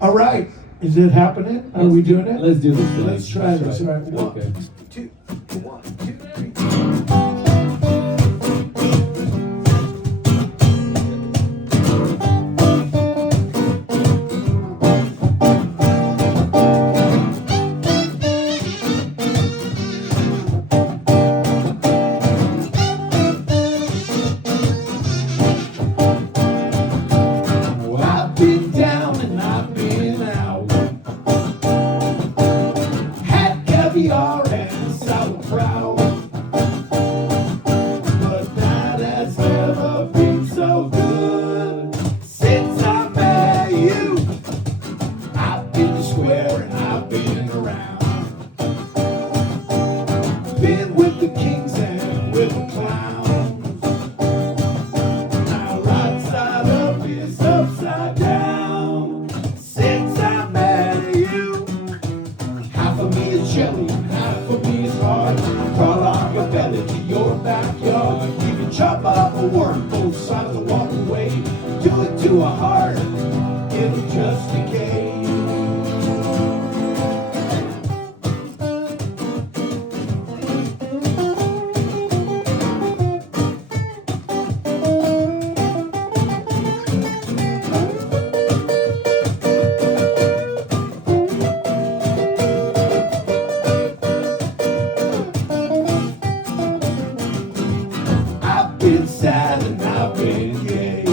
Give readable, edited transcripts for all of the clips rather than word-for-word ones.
All right. Is it happening? Are we doing it? Let's do this. Let's try this. All right. Okay. 1, 2, 1, 2, 3. I've been down and I've been out. Had caviar and sauerkraut. But that has never been so good since I met you. I've been to square and I've been around. Been with the kings and with the clowns. Now right side up is upside down since I met you. Half of me is jelly and half of me is hard. Crawl on your belly to your backyard. You can chop up a worm both sides and walk away. Do it to a heart, it'll just decay. I've been sad and I've been gay.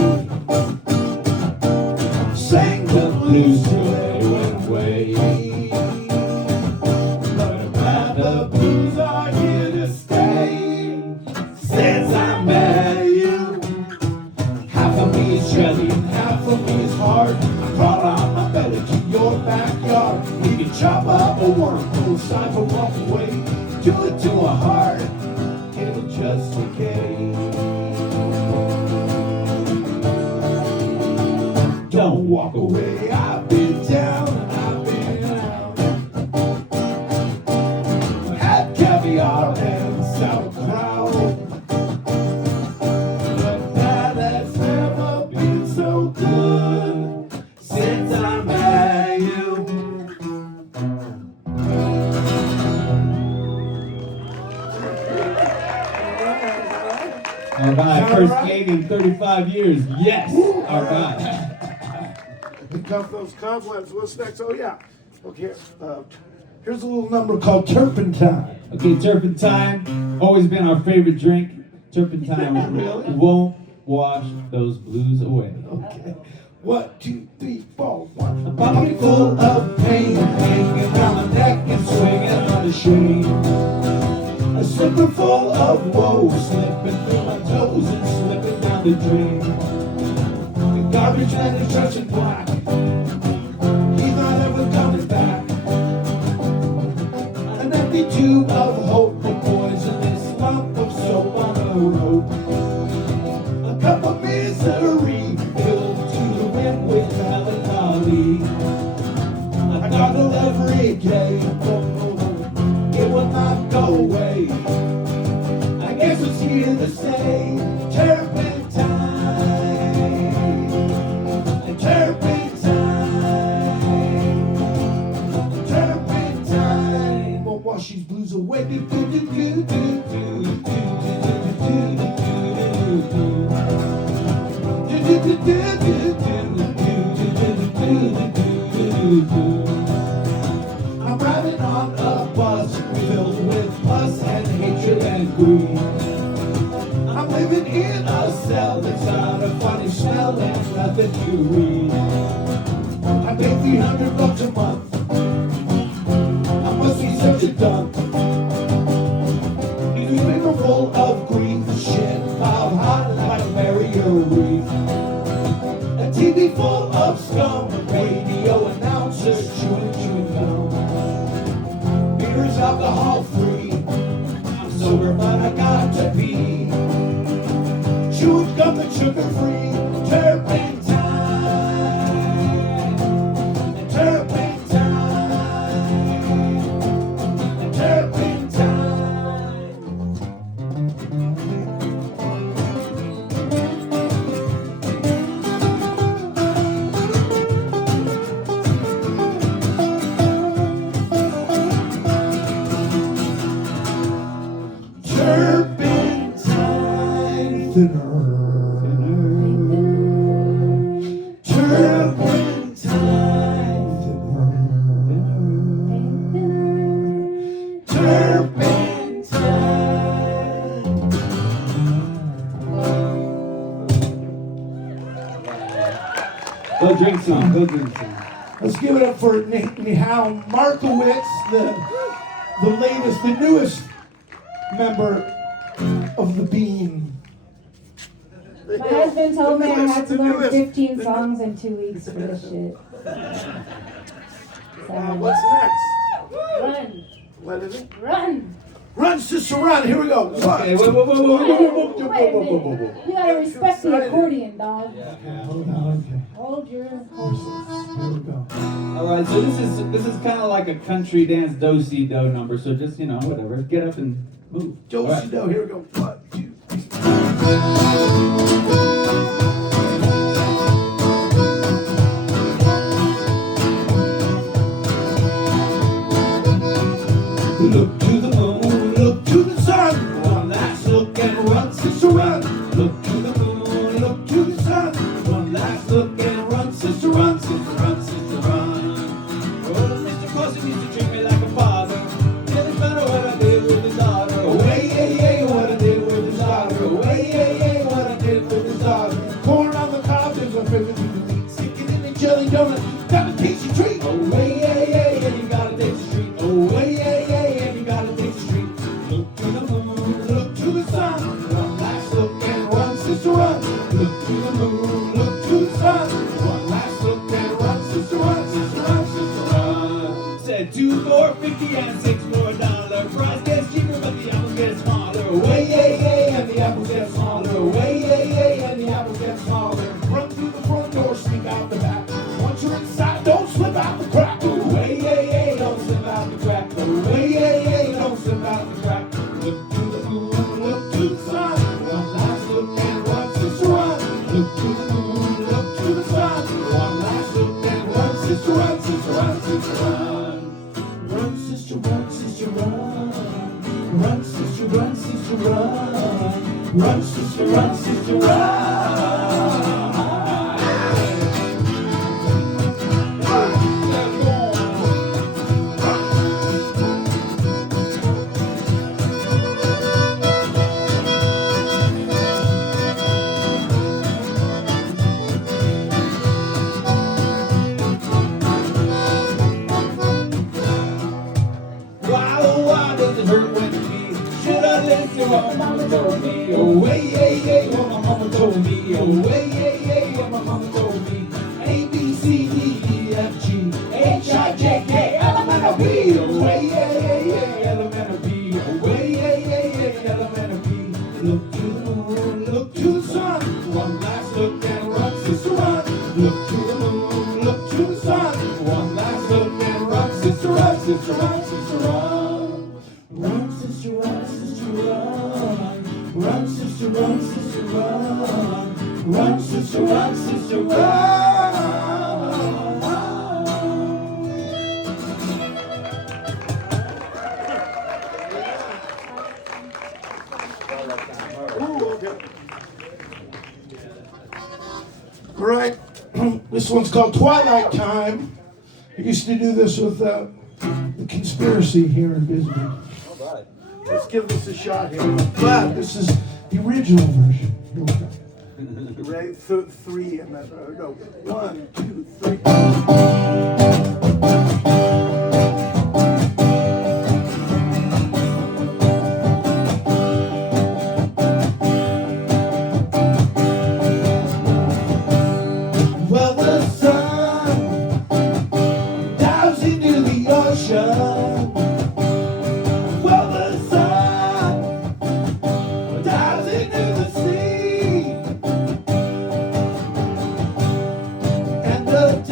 Sang the blues till they went away. But I'm glad the blues are here to stay. Since I met you, half of me is jelly and half of me is hard. I crawl on my belly to your backyard. We can chop up a worm, both sides and walk away. Do it to a heart, it'll just decay. Don't walk away, I've been down and I've been out. Had caviar and sauerkraut. But that has never been so good since I met you. All right. First gig in 35 years. Yes. All right. Pick up those cobwebs. What's next? Oh, yeah. Okay. Here's a little number called Turpentine. Okay, Turpentine. Always been our favorite drink. Turpentine Really? won't wash those blues away. Okay. 1, 2, 3, 4, 1. A pocket full of pain hanging around my neck and swinging on the shade. A slipper full of woe slipping through my toes and slipping down the drain. The garbage man is dressed in black. He's not ever coming back. An empty tube of hope, a poisonous lump of soap on a rope. A cup of misery filled to the rim with melancholy. I gargle every day, it will not go away. I guess it's here to stay. Turpentine, turpentine, turpentine. Won't wash these blues away. Do, do, do, do, do, do, do, I'm riding on a bus filled with pus and hatred and greed. I'm living in a cell that's got a funny smell and nothing to read. I pay $300 a month. I must be such a dump. Newspaper full of grief, shit piled hot like a barrier reef. A TV full of scum, radio announcers chewing gum. Beer is alcohol free. I'm sober, but I got to be. Chewing gum that's sugar free. Turpentine, We'll do the same. Let's give it up for Nihal Markowitz, the latest, the newest member of the Bean. My husband told me I had to learn 15 songs in 2 weeks for this shit. What's next? Run. What is it? Run. Run, sister, run. Here we go. Okay, whoa. You gotta respect the accordion, dog. Hold on, okay. Hold your horses. Here we go. All right, so this is kind of like a country dance do-si-do number. So just whatever, get up and move. All right. Do-si-do. Here we go. 1, 2, 3. Look to the moon, look to the sun. One last look and run, sister, run. Look to the moon, look to the sun. One last look and run, sister, run, sister, run, sister, run. Oh, Mr. Cousin used to treat me like a father. Didn't matter what I did with his daughter. Oh, hey, what I did with his daughter. Oh, hey, what I did with his daughter. Corn on the cob, there's a favorite with the meat. Sticking in the jelly donut, got a tasty treat. Oh, hey, and you gotta take the street. Oh, hey, and you gotta take the street. Look to the moon, look to the sun. One last look and run, sister, run. Look to the moon, look to the sun. One last look and run, sister, run, sister, run, sister, run. Said 2 for $50 and 6 for $1. Price gets cheaper, but the apples get smaller. Way, and the apples get smaller. Way, and the apples get smaller. Run through the front door, sneak out the back. Once you're inside, don't slip out the crack. Way, don't slip out the crack. Way, don't slip out the crack. Look to the moon, look to the sun. One last look and run, sister, run. Look to the moon, look to the sun. One last look and run, sister, run, sister, run, sister, run. Run, sister, run, sister, run. Run, sister, run, sister, run. Run, sister, run, sister, run. Why does it hurt when it's me? Should I listen what my mama told me? Oh, hey, what my mama told me. Oh, hey, what my mama told me. A, B, C, D, E, F, G, H, I, J, K, L, M, N, O, P. Oh, hey, L, M, N, O, P. Oh, hey, L, M, N, O, P. Look to the moon, look to the sun. One last look and run, sister, run. Look to the moon, look to the sun. One last look and run, sister, run, sister, run, sister, run. Run, sister, run, sister, run. Run, sister, run, sister, run. Run, sister, run, sister, run. All right, this one's called Twilight Time. I used to do this with the Conspiracy here in Bisbee. All right. Let's give this a shot here. But this is the original version. Here we go. Ready? 3 and then no. 1, 2, 3. Well, the sun dives into the ocean. Well, the sun dives into the sea. And the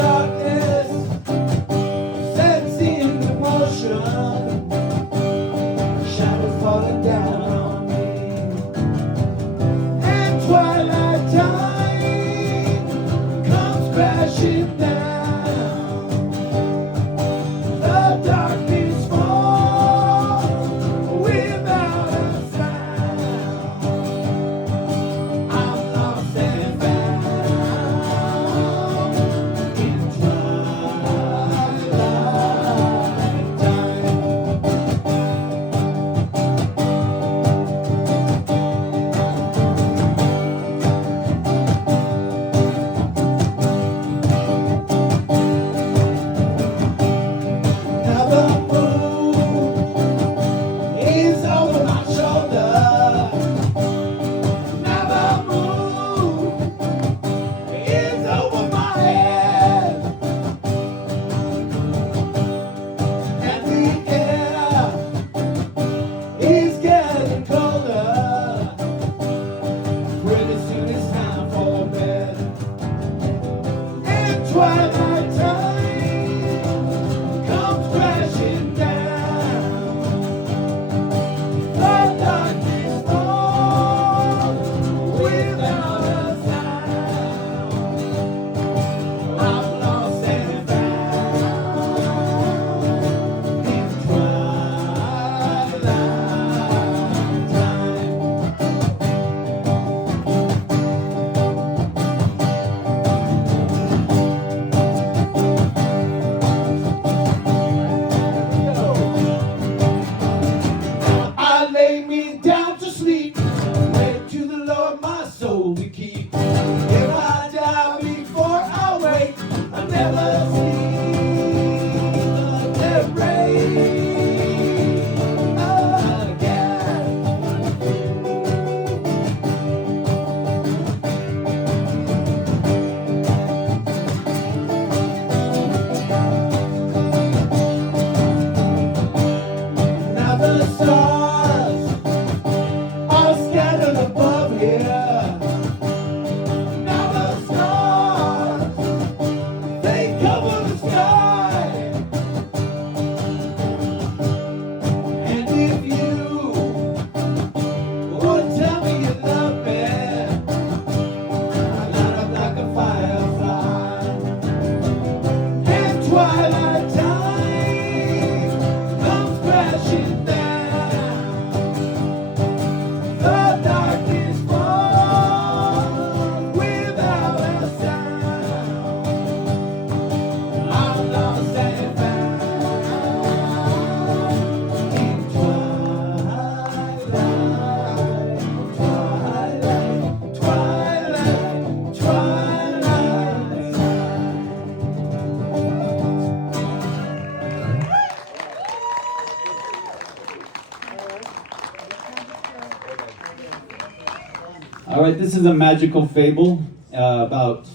right, this is a magical fable about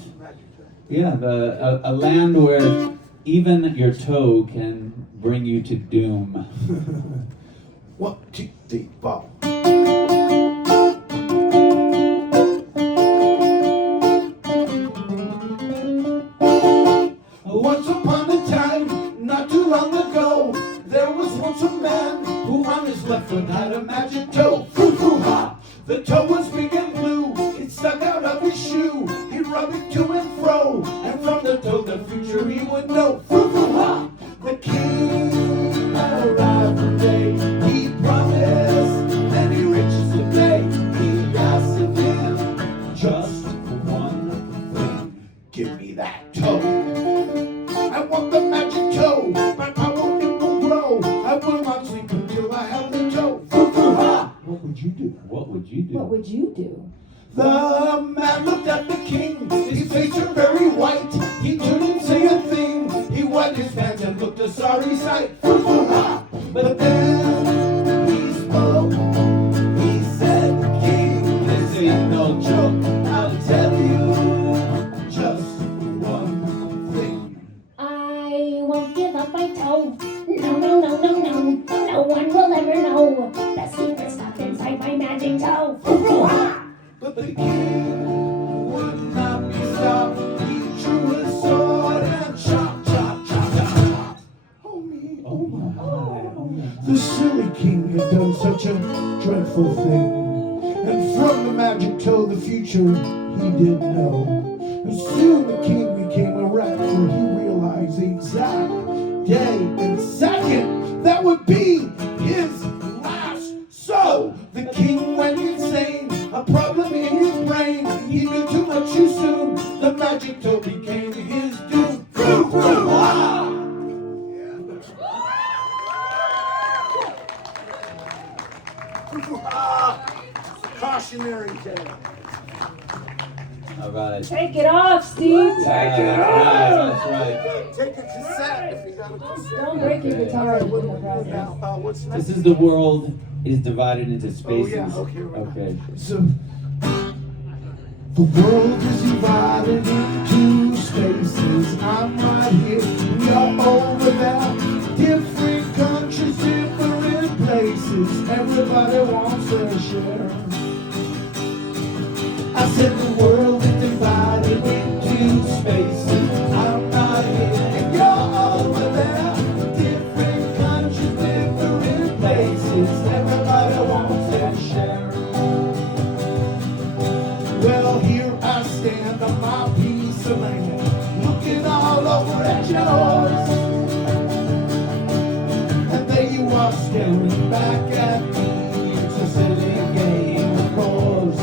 a land where even your toe can bring you to doom. 1, 2, 3, 4. Once upon a time, not too long ago, there was once a man who on his left foot had a magic toe. Frou-frou-ha! The toe was big and blue, it stuck out of his shoe. He'd rub it to and fro, and from the toe the future he would know. Frou-frou-ha! The king had arrived one day, he promised many riches today. He asked of him just one thing: give me that toe. I want the magic toe, my power it will grow. I will not sleep until I have the toe. Frou-frou-ha! What would you do? What would you do? What would you do? The man looked at the king, his face turned very white. He couldn't say a thing, he wiped his hands and looked a sorry sight. Frou-frou-ha! But then he spoke, he said, King, this ain't no joke. I'll tell you just one thing. I won't give up my toe. No, no, no, no, no. No one will ever know the secret stuck inside my magic toe. Frou-frou-ha! But the king would not be stopped. He drew his sword and chop, chop, chop, chop, chop. Oh me, oh my. The silly king had done such a dreadful thing. And from the magic toe the future he did know. And soon the king became a wreck, for he realized the exact day and second that would be his last. So the king went insane, a problem in his brain. He knew too much too soon. The magic toe became his doom. Frou-frou-ha! Cautionary tale. All right. Take it off, Steve. That's right. Take a cassette if you got a cassette. Don't break your guitar in the process. Now, what's next? This is the world is divided into spaces. Oh, yeah, okay, right. Okay. So, the world is divided into spaces. I'm right here, you're over there. Different countries, different places. Everybody wants their share. I said the world is divided into spaces. I'm not here and you're over there. Different countries, different places. Everybody wants their share. Well, here I stand on my piece of land, looking all over at yours. And there you are staring back at me. It's a silly game, of course.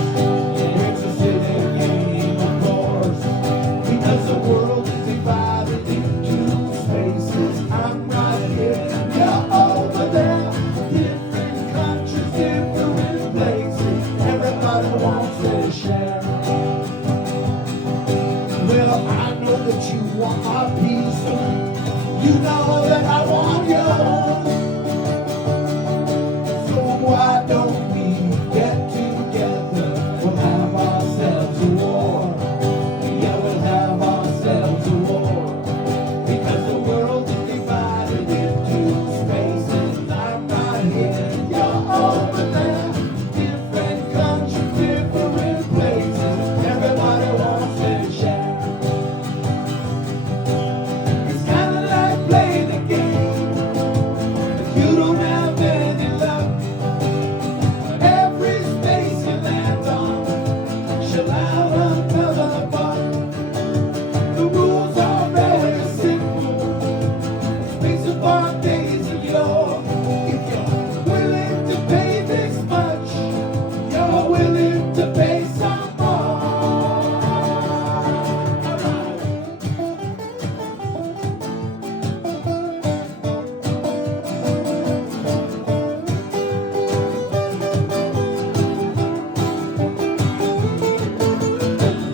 It's a silly game, of course. Because the world is divided into spaces. I'm right here, you're over there. Different countries, different places. Everybody wants their share. Well, I know that you want my piece of me. You know that I want yours. So why don't we get together? We'll have ourselves a war. Yeah, we'll have ourselves a war. Because the world is divided into spaces. I'm right here, you're over there. Different countries, different places. Everybody wants their share. It's kinda like playing a game. If you don't have any luck, every space you land on shall have another buck. The rules are very simple. Space upon days of yore. If you're willing to pay this much, you're willing to pay some more.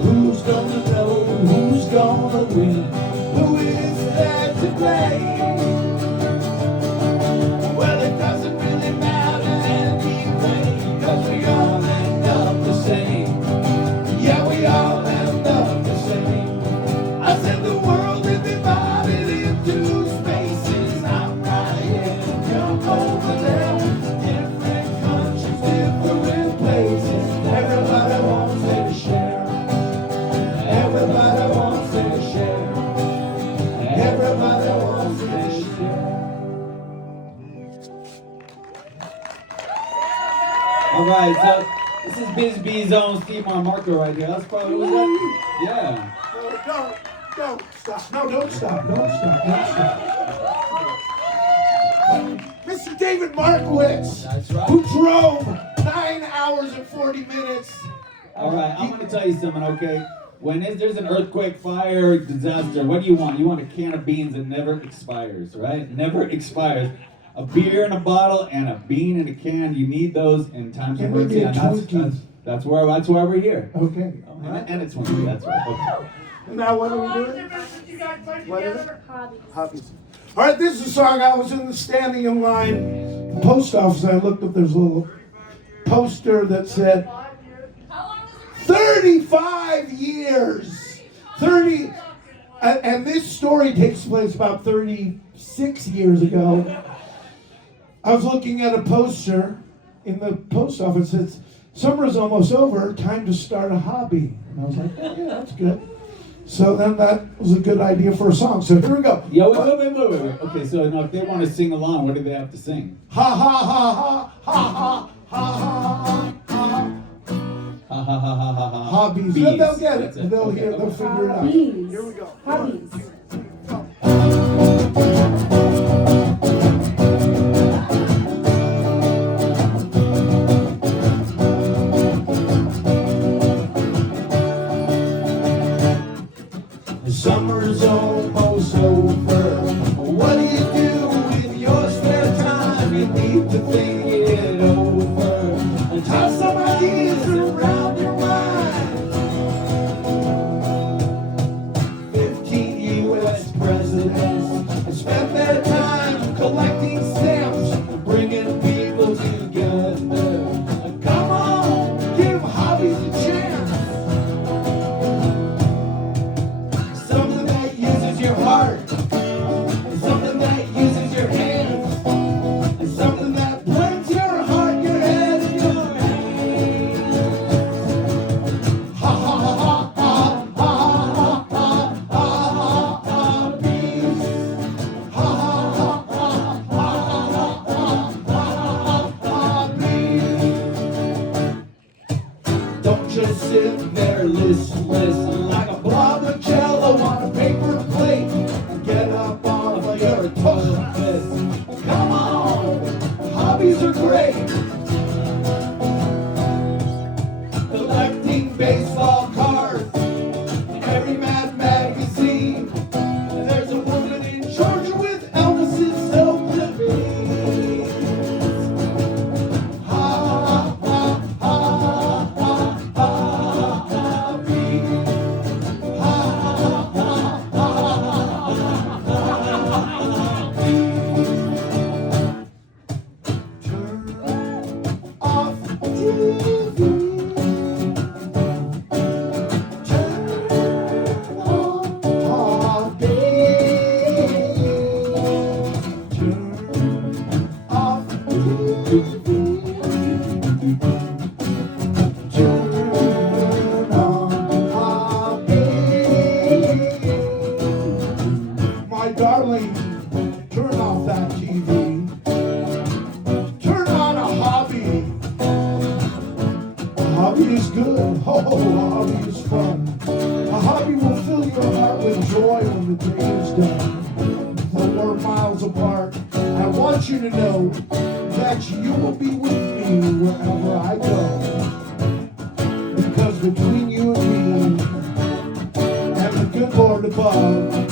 Who's gonna know? Who's gonna win? Who is there to blame? Well, it doesn't really matter anyway, 'cause we all end up the same. All right, so this is Bisbee's own Steve Marker right here. That's probably what that. Yeah. No, don't stop. No, don't stop. Don't stop. Don't stop. Mr. David Markowitz, That's right. who drove 9 hours and 40 minutes. All right, I'm going to tell you something, okay? When there's an earthquake, fire, disaster, what do you want? You want a can of beans that never expires, right? Never expires. A beer in a bottle and a bean in a can. You need those in times of emergency. And that's why we're here. Okay. And it's Twinkie, that's right. Okay. Now what are we doing? What is it? Hobbies. Hobbies. All right, this is a song. I was standing in line, post office. I looked up. There's a little poster that said 35 years. 30. And this story takes place about 36 years ago. I was looking at a poster in the post office. It says, "Summer's almost over. Time to start a hobby." And I was like, "Oh, yeah, that's good." So then that was a good idea for a song. So here we go. Yeah, wait. Okay, so now if they want to sing along, what do they have to sing? Ha ha ha ha ha ha ha ha ha. Ha ha ha ha ha ha. Hobbies. Bees. They'll get it. That's it. They'll Okay, hear. They'll okay. figure it out. Hobbies. Here we go. Hobbies. Summer's almost over. What do you do with your spare time? You need to think it over and toss some ideas around your mind. 15 U.S. presidents have spent their time collecting stamps and bringing people together. Come on, give hobbies a chance. Something that uses your heart, and something that uses your hands, and something that blends your heart, your head, and your hands. Ha ha ha ha ha ha ha ha bees. Ha ha ha ha ha bees. Don't just sit there listless like a blob of jello on a paper plate. Get up off of your toilet. Come on, hobbies are great. Collecting baseball cards, every Mad magazine. There's a woman in Georgia with Elvis's self-defeat. Ha ha ha ha ha ha bees. Ha ha ha ha ha bees. Turn off TV. Turn on hobbies. Turn off TV. Turn on hobbies. My darling, turn off that TV. Turn on a hobby. A hobby is good. Oh, a hobby is fun. A hobby will fill your heart with joy when the day is done. Though we're miles apart, I want you to know that you will be with me wherever I go. Because between you and me and the good Lord above,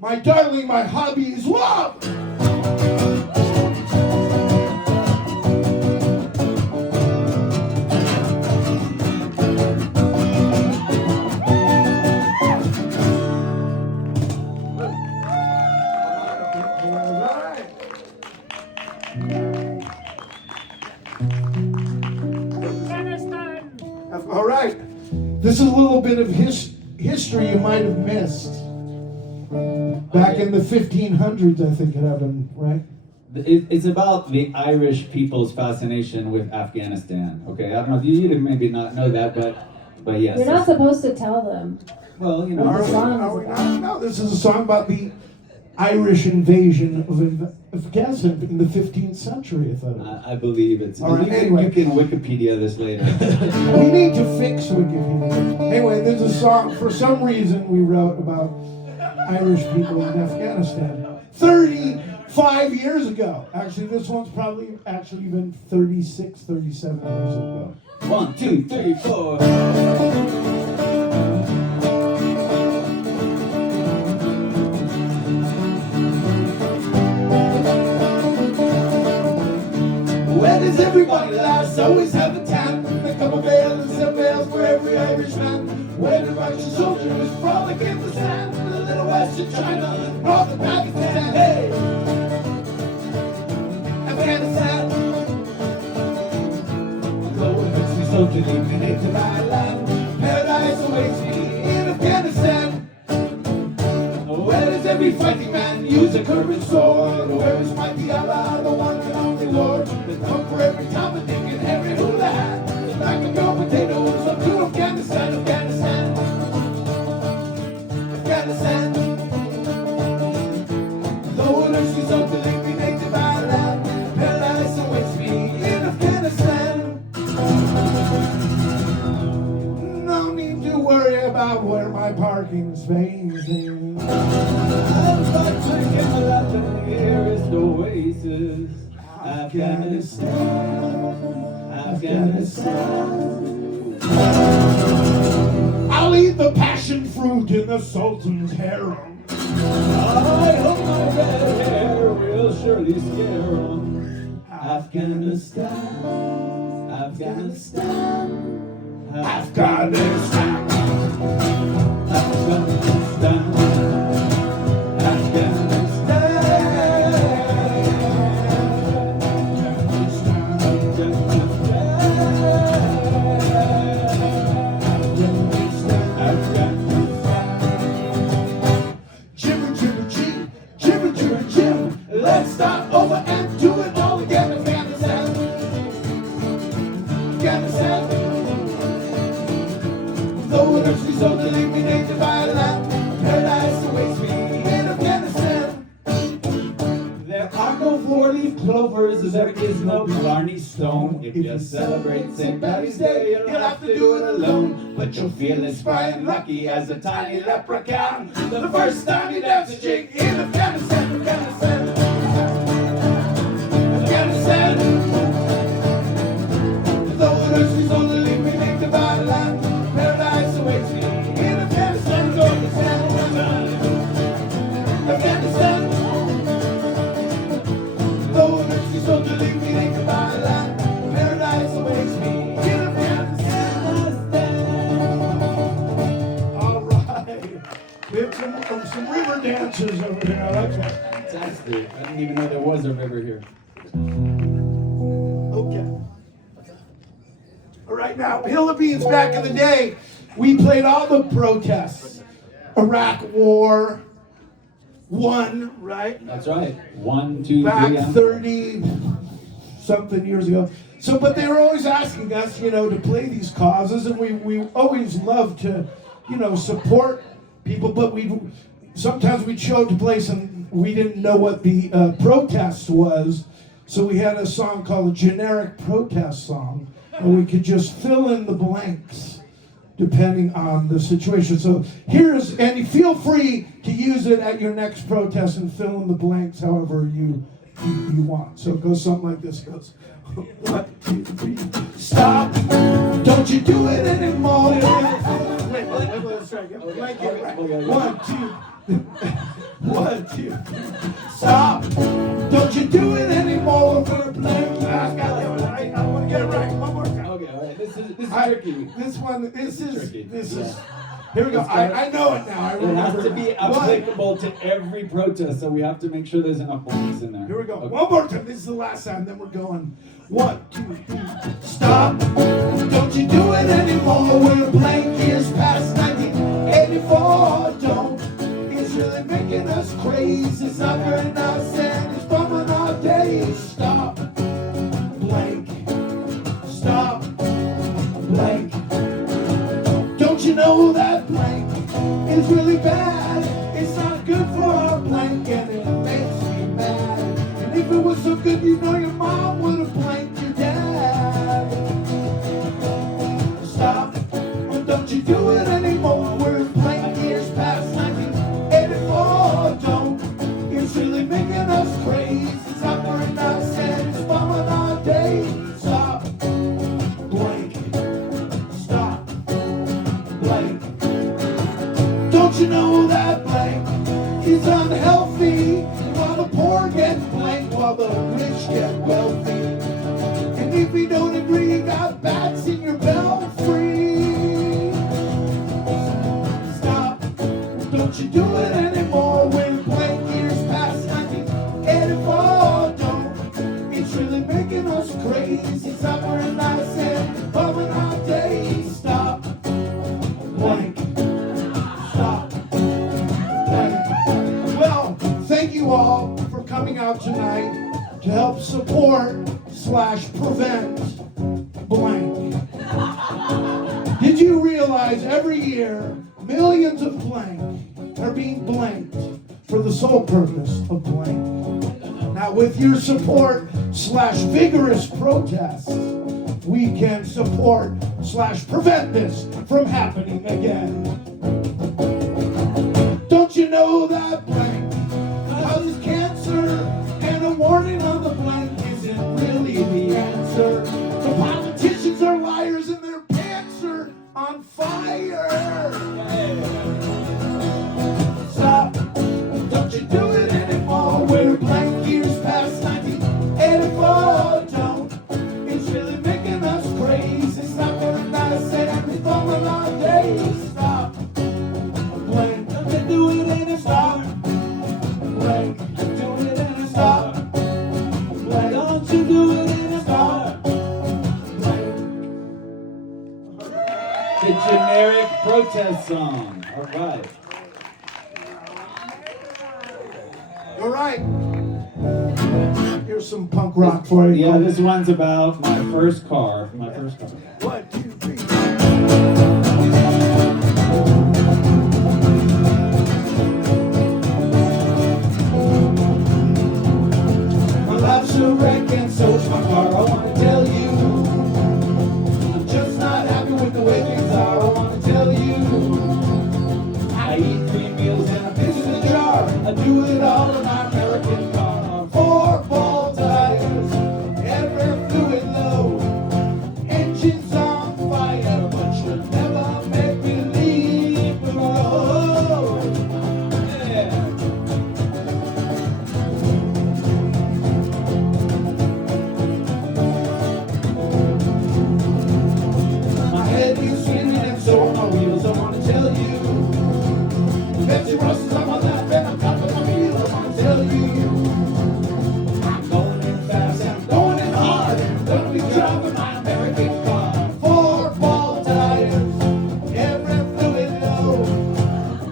my darling, my hobby is love. All right. This is a little bit of history you might have missed. Back in the 1500s, I think it happened, right? It's about the Irish people's fascination with Afghanistan. Okay, I don't know if you maybe not know that, but yes. You're not supposed to tell them. Well, you What know. the song is Are we about. not? No, this is a song about the Irish invasion of Afghanistan in the 15th century, I thought it was. I believe it's. All right, you, anyway. you can Wikipedia this later. We need to fix Wikipedia. Anyway, there's a song, for some reason, we wrote about Irish people in Afghanistan 35 years ago. Actually, this one's probably actually been 36, 37 years ago. 1, 2, 3, 4. Where does everybody last? Always have a tan. A couple bales and some bales for every Irishman. Where the Russian soldiers frolic in the sand. The little western China, northern Pakistan. Hey! Afghanistan. Though it hurts me so to leave me native my land. Paradise awaits me in Afghanistan. Where does every fighting man use a curved sword? Where is mighty Allah, the one and only Lord? There's come for every Tom and Dick and every hula hat. There's back and go potatoes up to Afghanistan, Afghanistan. Afghanistan. Though it hurts me so to leave me native island, paradise awaits me in Afghanistan. No need to worry about where my parking space is. I'm about to get my life in the nearest oasis. Afghanistan, Afghanistan. I'll eat the passion fruit in the Sultan's harem. I hope my red hair will surely scare 'em. Afghanistan, Afghanistan, Afghanistan. Afghanistan, Jibber, jibber, jib, jibber, jibber, jib. Let's start over and do it all again. Afghanistan, Afghanistan. Though it hurts me so to leave me native island, paradise awaits me in Afghanistan. There are no four-leaf clovers, there is no Blarney Stone. If you celebrate St. Patty's Day, you'll have to do it alone. But you'll feel as spry and lucky as a tiny leprechaun the first time you dance a jig in Afghanistan, Afghanistan, Afghanistan. Though it hurts me so to leave me native island, paradise awaits me in Afghanistan, Afghanistan, Afghanistan. Though it hurts me so to leave me native island, paradise awaits me in Afghanistan. All right. We have some river dancers over here. I like that. Fantastic. I didn't even know there was a river here. Okay. All right, now, Hill of Beans, back in the day, we played all the protests. Iraq War, 1, right? That's right. 1, 2, 3. Back and 30-something years ago. So, but they were always asking us, to play these causes, and we always loved to, support people, but sometimes we'd show up to place and we didn't know what the protest was, so we had a song called a generic protest song, and we could just fill in the blanks depending on the situation. So and you feel free to use it at your next protest and fill in the blanks however you want. So it goes something like this. It goes 1, 2, 3. Stop! Don't you do it anymore. Wait, let's try again. 1, 2. 1, 2. Stop! Don't you do it anymore. We're playing. I want to get it right. One more time. Okay, all right. This is tricky. This is tricky. Here we go. I know it now. I It remember. has to be applicable to every protest, so we have to make sure there's enough blanks in there. Here we go. Okay. One more time. This is the last time. Then we're going. 1, 2, 3. Stop! Don't you do it anymore. We're blank years past 1984. Don't. It's really making us crazy. It's not very nice and it's bumming our days. Stop! Blank. Stop! Blank. Don't you know that blank is really bad? It's not good for our blank and good you know your mom would have blanked your dad. Stop, don't you do it anymore. We're blank years past 1984. Don't, it's really making us crazy. Stop, we're not sad, it's bumming our day. Stop, blank, stop, blank. Don't you know that blank is unhealthy? While the poor get blank, while the rich get wealthy. And if you don't agree, you got bats in your belfry. Stop, don't you do it anymore. We're blank years past 1984. Don't, it's really making us crazy. Stop, we're not saying, bumming our days. Stop, blank, stop, blank. Well, thank you all for coming out tonight to help support / prevent blank. Did you realize every year millions of blank are being blanked for the sole purpose of blank? Now with your support / vigorous protest, we can support / prevent this from happening again. Don't you know that blank causes cancer? And a warning on the blank isn't really the answer. The politicians are liars and their pants are on fire. Stop, don't you do it anymore. We're blank years past 1984. Don't, it's really making us crazy. Stop, we're not saying we bumming our days. Stop, blank, don't you do it anymore. Stop, blank, do it anymore. Stop, blank, don't you do it anymore. Stop, blank. The generic protest song. All right. All right. Here's some punk rock for you. Yeah, this one's about my first car. My first car. 1, 2, 3. My life's a wreck and so's my car. I want to tell you, I'm just not happy with the way things are. I want to tell you, I eat 3 meals and a piss in a jar. I do it all in my American car. 4 ball tires, every fluid low, engines on fire, but you'll never make me leave the road. Yeah. My head is spinning and so are my wheels. I want to tell you, Betsy Ross is on my lap and I'm top of my wheels. I want to tell you, I'm going in fast and I'm going in hard. I'm gonna be driving my American car. 4 ball tires, every fluid low,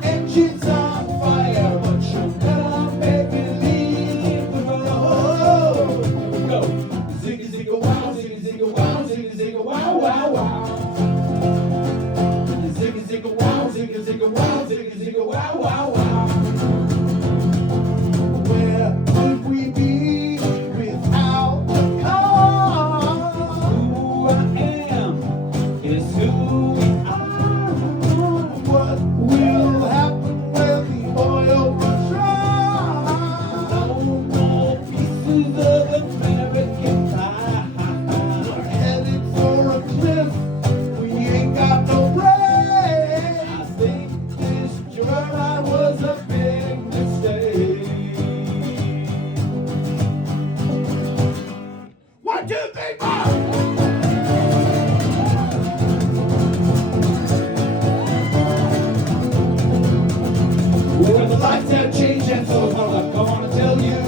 engines on fire, but you'll never make me leave the road. Here we go. Ziggy zigga wow, ziggy zigga wow, ziggy zigga wow, wow, wow. Ziggy zigga wow, ziggy zigga wow, ziggy zigga wow, wow, wow. Where would we be without a car? Who I am is who we are. What will happen when the oil runs dry? No more pieces of American pie. We're headed for a cliff. We ain't got no brakes. I think this Joyride was a big mistake. 1, 2, 3, 4. Where the lights have changed and so is my luck. I wanna tell you,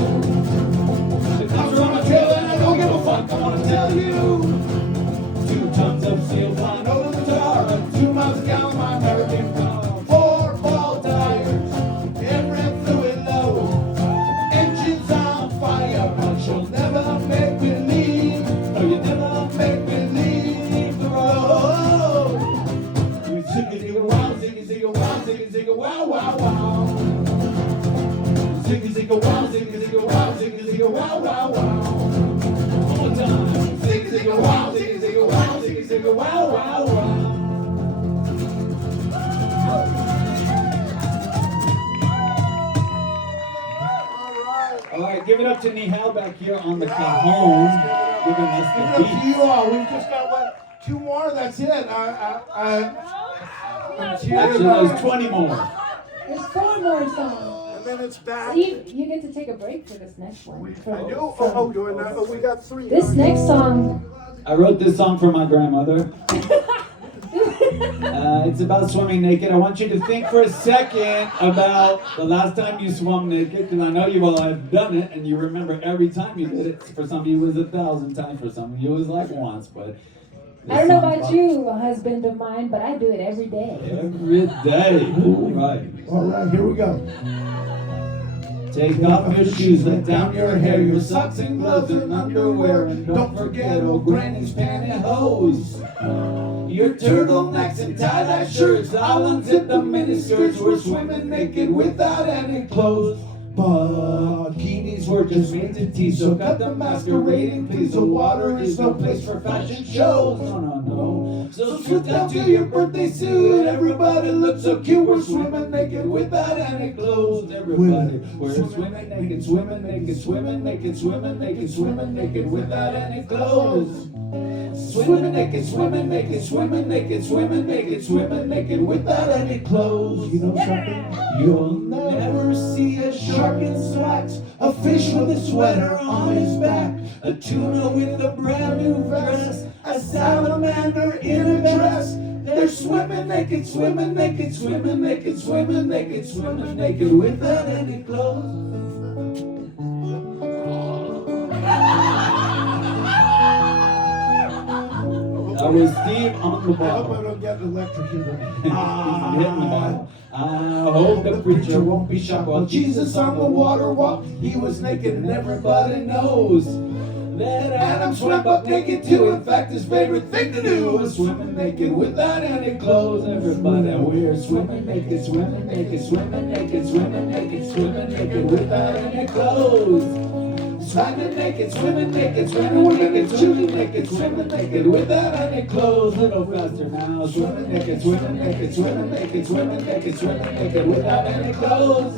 the cops are on my trail and I don't give a fuck. I wanna tell you, 2 tons of steel flying over the tar, 2 miles a gallon, my American car. 4 ball tires, every fluid low, engines on fire, but you'll never make me leave. No, you never make me leave the road. You ziggy zigga wow, ziggy zigga wow, ziggy zigga wow, wow, wow. Ziggy zigga wow, ziggy zigga wow, ziggy zigga zigga, wow, wow, wow. One more time. Zigga, zigga, wow, zigga, zigga, wow, zigga, zigga, wow, wow, wow. All right, give it up to Nihal back here on the cajon, giving us Give it the up to you beats. all. We've just got what, 2 more. That's it. I'm cheering Actually, about there's 20 more. There's 4 more songs. And then it's back. Steve, you get to take a break for this next one. I know. Oh, doing that. Oh, we got 3. This next song, I wrote this song for my grandmother. It's about swimming naked. I want you to think for a second about the last time you swum naked, because I know you all have done it, and you remember every time you did it. For some of you, it was 1,000 times. For some of you, it was like once. But I don't know about you, husband of mine, but I do it every day. every day. Right. All right, here we go. Take off your shoes, let down your hair, your socks and gloves and underwear, and don't forget old granny's pantyhose. Your turtlenecks and tie-dye shirts, I'll unzip the miniskirts. We're swimming naked without any clothes. Bikinis were just made to tease, so cut the masquerading, please. The water is no place for fashion shows. No, no, no. So slip down to your birthday suit. Everybody looks so cute. We're swimming naked without any clothes. Everybody, we're swimming naked, swimming naked, swimming naked, swimming naked, swimming naked without any clothes. Swimming naked, swimming naked, swimming naked, swimming naked, swimming naked without any clothes. You know something? You'll never see a shark in slacks, a fish with a sweater on his back, a tuna with a brand new vest, a salamander in a dress. They're swimming naked, swimming naked, swimming naked, swimming naked, swimming naked without any clothes. That was Steve on the I hope I ball. don't get electrocuted. Hitting the ball. I hope the preacher won't be shocked while Jesus on the water walked. He was naked and everybody knows that Adam swam buck naked too. In fact, his favorite thing to do was swimming naked without any clothes. Everybody, we're swimming naked, swimming naked, swimming naked, swimming naked, swimming naked without any clothes. Swimming naked, swimming naked, swimming naked, swimming naked, swimming naked without any clothes. Little faster now. Swimming naked, swimming naked, swimming naked, swimming naked, swimming naked without any clothes.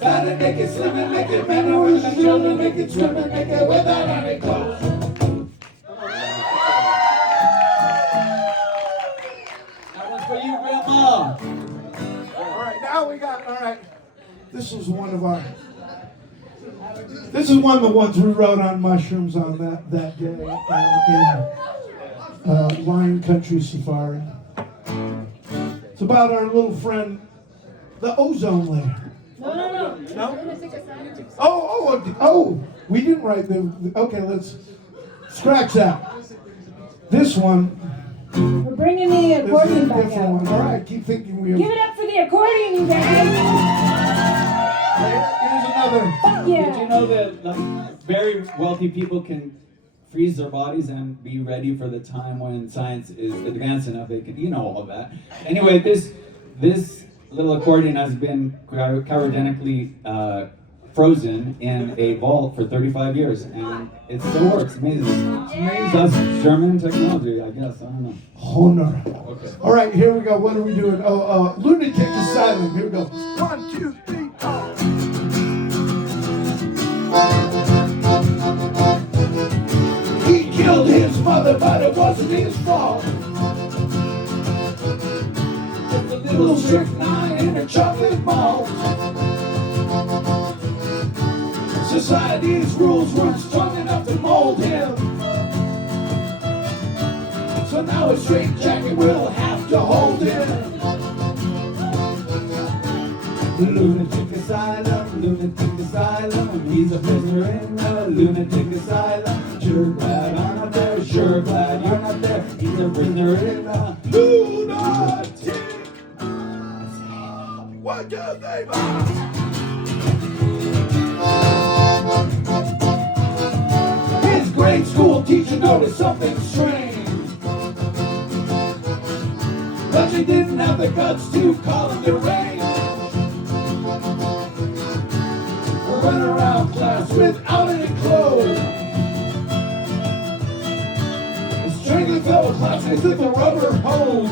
Fat and naked, slimming naked, men and women, children naked, swimming naked without any clothes. That one's for you, Grandma. All right, now we got, all right. This is one of our, this is one of the ones we wrote on mushrooms on that day in Lion Country Safari. It's about our little friend, the ozone layer. No? Oh, we didn't write the, okay, let's scratch that. This one, We're bringing the this is a accordion back different one. out. All right, keep thinking we Give it up for the accordion, you guys. Here's another. Fuck Did you yeah. know that like, very wealthy people can freeze their bodies and be ready for the time when science is advanced enough? They can, you know all of that. Anyway, this little accordion has been cryogenically frozen in a vault for 35 years, and it still works. Amazing. It's amazing. That's German technology, I guess. I don't know. Honor. Okay. All right, here we go. What are we doing? Lunatic Asylum. Here we go. 1, 2, 3, 4. He killed his mother, but it wasn't his fault. Just a little strychnine in a chocolate malt. Society's rules weren't strong enough to mold him. So now a straitjacket will have to hold him. Lunatic asylum, lunatic asylum. He's a prisoner in the lunatic asylum. Sure glad I'm not there, sure glad you're not there. He's a prisoner in the lunatic asylum. What do they want? His grade school teacher noticed something strange, but she didn't have the guts to call him deranged. run around class without any clothes. Strangling fellow classmates with a rubber hose.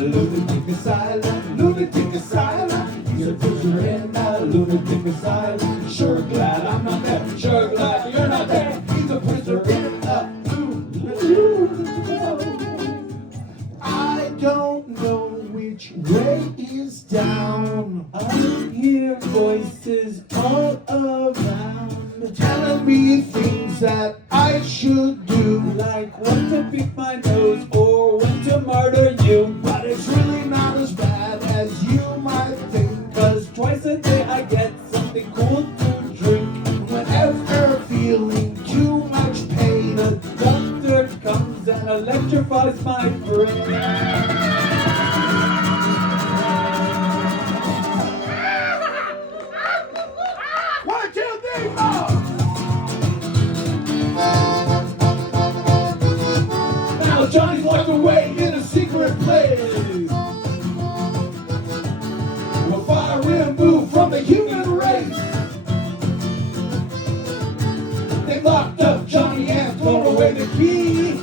Lunatic asylum, lunatic asylum. He's a prisoner in a lunatic asylum. Sure glad I'm not there, sure glad you're not there. He's a prisoner in a lunatic asylum. I don't know which way is down. I hear voices all around, telling me things that I should do, Like when to pick my nose or when to murder you. but it's really not as bad as you might think. Cause twice a day I get something cool to drink. Whenever feeling too much pain, The doctor comes and electrifies my brain. 1, 2, 3, 4. Now Johnny's locked away in a secret place, we're far removed from the human race. They locked up Johnny and thrown away the key.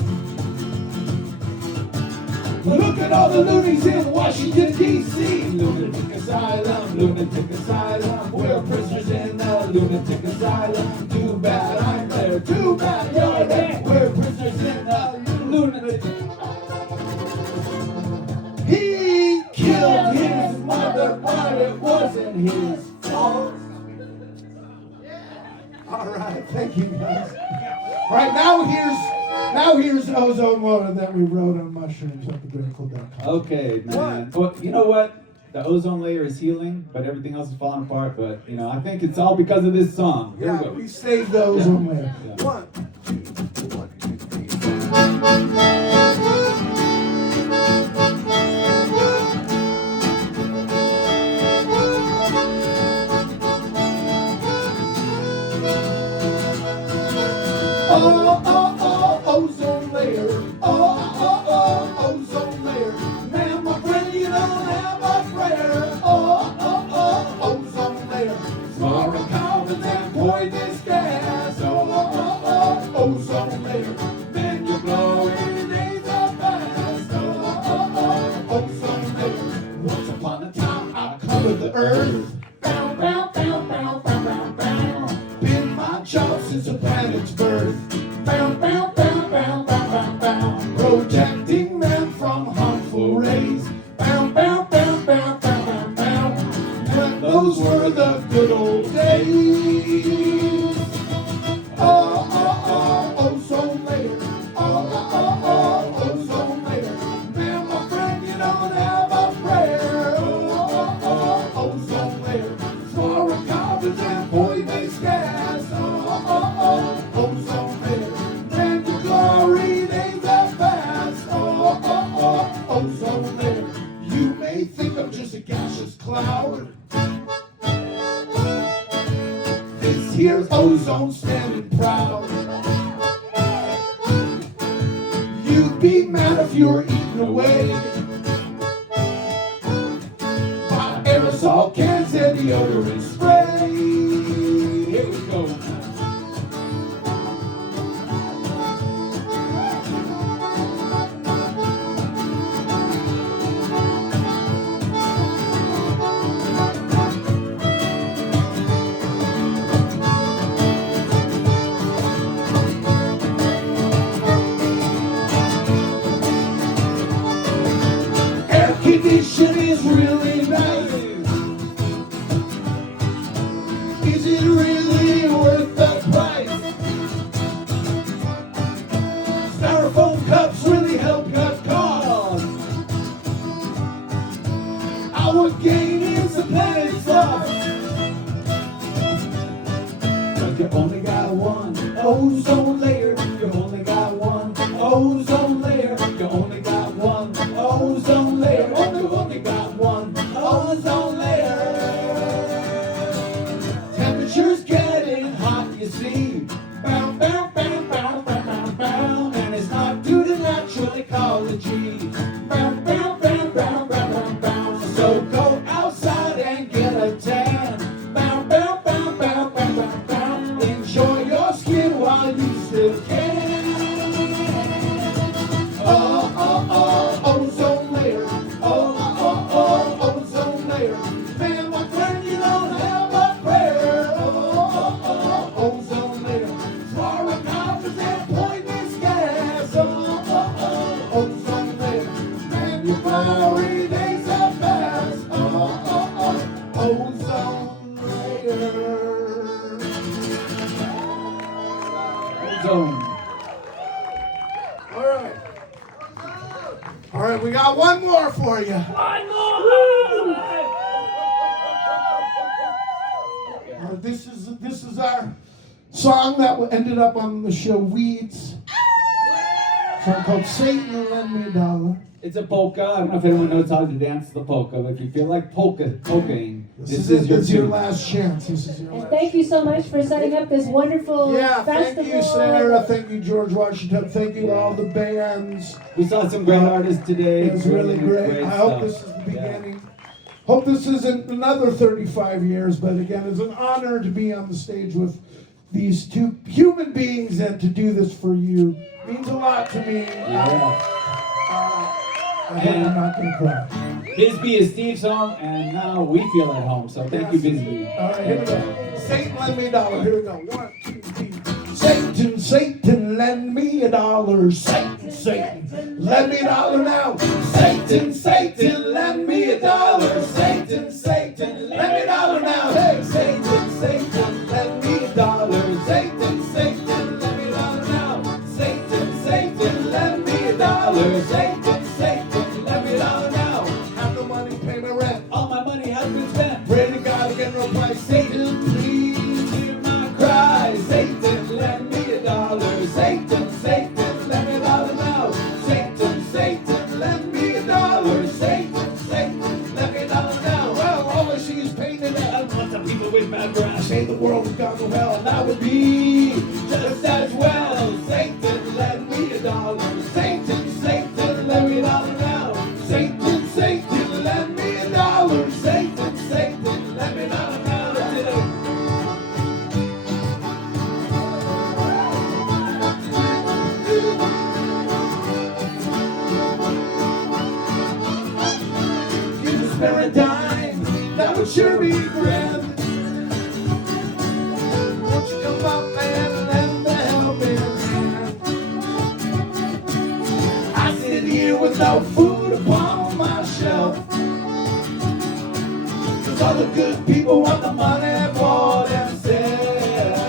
Look at all the loonies in Washington, D.C. Lunatic asylum, lunatic asylum. We're prisoners in a lunatic asylum. Too bad I'm there, too bad you're there. We're prisoners in a lunatic. He killed his mother, but it wasn't his fault. All right, thank you guys. All right, now here's Ozone Layer that we wrote on mushrooms up at Greenfield.com. Okay, man. Well, you know what? The ozone layer is healing, but everything else is falling apart. But, you know, I think it's all because of this song. Here Yeah, we go. we saved the ozone layer. Yeah. 1, 2, 1, 2, 3, 4. Oh, oh, oh, ozone layer. Oh, oh, oh, ozone layer. Man, my friend, you don't have a prayer. Oh, oh, oh, ozone layer. Fluorocarbons and poisonous gas. Oh, oh, oh, ozone layer. Man, your glowing days are past. Oh, oh, oh, ozone layer. Once upon a time, I covered the earth. Bow, bow, bow, bow, bow, bow, bow. Been my job since the planet's birth. Bow, bow, bow, bow, bow, bow, bow. Protecting them from harmful rays. Bow, bow, bow, bow, bow, bow, bow. But those were the good old days. Oh, oh, oh, ozone layer. Oh, oh, oh, ozone layer. Man, my friend, you don't have a prayer. Oh, oh, oh, ozone layer. Fluorocarbons and poisonous gas. Oh, oh, oh, ozone layer. Man, your glory days are past. Oh, oh, oh, ozone layer. You may think I'm just a gaseous cloud. This here's ozone standing proud. You'd be mad if you were eaten away by aerosol cans and deodorant spray. Here we go. Air conditioning is really nice. Is it really worth the price? Styrofoam cups really help cut costs. Our gain is the planet's loss. But you only got one ozone layer. You only got one ozone layer. You only got one ozone layer. Only got one ozone layer. Temperature's getting hot, you see. Bow, bow, bow, bow, bow, bow, bow. And it's not due to natural ecology. Bow, bow, bow, bow, bow, bow, bow. So go outside and get get a tan. Bow, bow, bow, bow, bow, bow, bow. Enjoy your skin while you still can. Oh, oh, oh, ozone layer. Oh, oh, oh, ozone layer. Man, my friend, you don't have a prayer. Oh, oh, oh, ozone layer. Fluorocarbons and poisonous gas. Oh, oh, oh, ozone layer. Man, your fiery days are past. Oh, oh, oh, ozone layer. Ozone. All right. All right, we got one more for you. This is our song that ended up on the show Weeds. A song called Satan Lend Me a Dollar. It's a polka. I don't know if anyone knows how to dance the polka, but if you feel like polkaing, This is your tune. last chance. This is your And last. thank you so much for setting up this wonderful Yeah, festival. thank you, Sarah. Thank you, George Washington. Thank you, all the bands. We saw some great artists today. It was really great. I hope stuff. this is the Yeah. beginning. Hope this isn't another 35 years, but again, it's an honor to be on the stage with these two human beings and to do this for you. Means a lot to me. Yeah. I hope I'm not going to cry. Bisbee is Steve's home, and now we feel at home. So thank you, Bisbee. All right, here we go. Satan, lend me a dollar. Here we go. 1, 2, 3. Satan, Satan, lend me a dollar. Satan, Satan, lend me a dollar now. Satan, Satan, lend me a dollar. Satan, Satan, lend me a dollar now. Hey, Satan, Satan, lend me a dollar. Satan, Satan, lend me a dollar now. Satan, Satan, lend me a dollar. Satan, Satan, lend me a dollar now. Have no money, pay my rent. All my money has been spent. Pray to God again, reply, Satan, please hear my cry. Satan, lend me a dollar. Satan, Satan, lend me a dollar now. Satan, Satan, lend me a dollar. Satan, Satan, lend me a dollar now. Well, all I see is pain and hell. Lots of people with bad breath say the world has gone to hell, and I would be just as well. Satan, lend me a dollar. Satan, Satan, lend me a dollar now. Satan, Satan, lend me a dollar. Satan, Satan, lend me a dollar now. Give the spare a dime, that would sure be grand. Won't you come up and lend a helping hand? I sit here with no food upon my shelf. Cause all the good people want the money for themselves.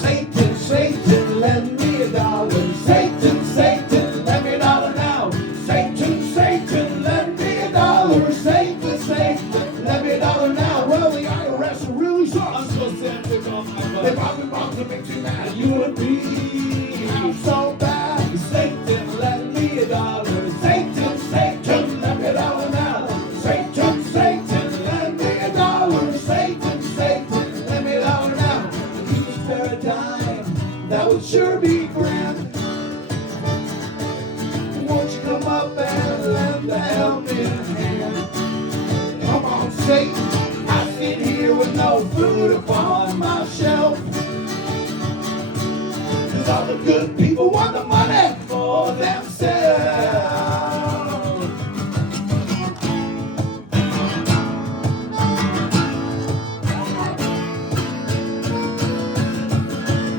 Satan, Satan, lend me a dollar. Satan, Satan, lend me a dollar now. Satan, Satan, lend me a dollar. Satan, Satan, lend me a dollar now. Well, the IRS are really sharp. I'm so sad to go my They butt. probably wrong to make you mad. You and me, I'm so bad. Satan, lend me a dollar. Satan, Satan, lend me a dollar now. Satan, Satan, lend me a dollar. Satan, Satan, lend me a dollar now. If you could spare a dime, that would sure be grand. Won't you come up and lend a helping hand? Come on, Satan. I sit here with no food upon my shelf. Cause all the good people want the money for themselves.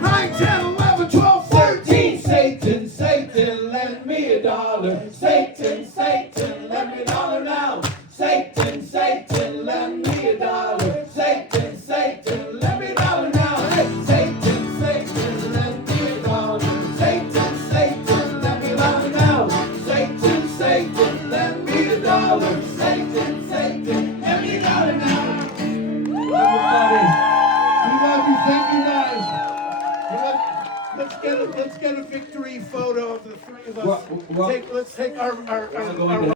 9, 10, 11, 12, 13. Satan, Satan, lend me a dollar. Satan, Satan, lend me a dollar now. Satan, Satan, lend me a dollar. Satan, Satan, lend me a dollar now. Hey, Satan, Satan, lend me a dollar. Satan, Satan, lend me a dollar now. Satan, Satan, lend me a dollar. Satan, Satan, lend me a dollar now. Everybody. We love you. Thank you, guys. Let's get a victory photo of the three of us. Well, Let's take our going to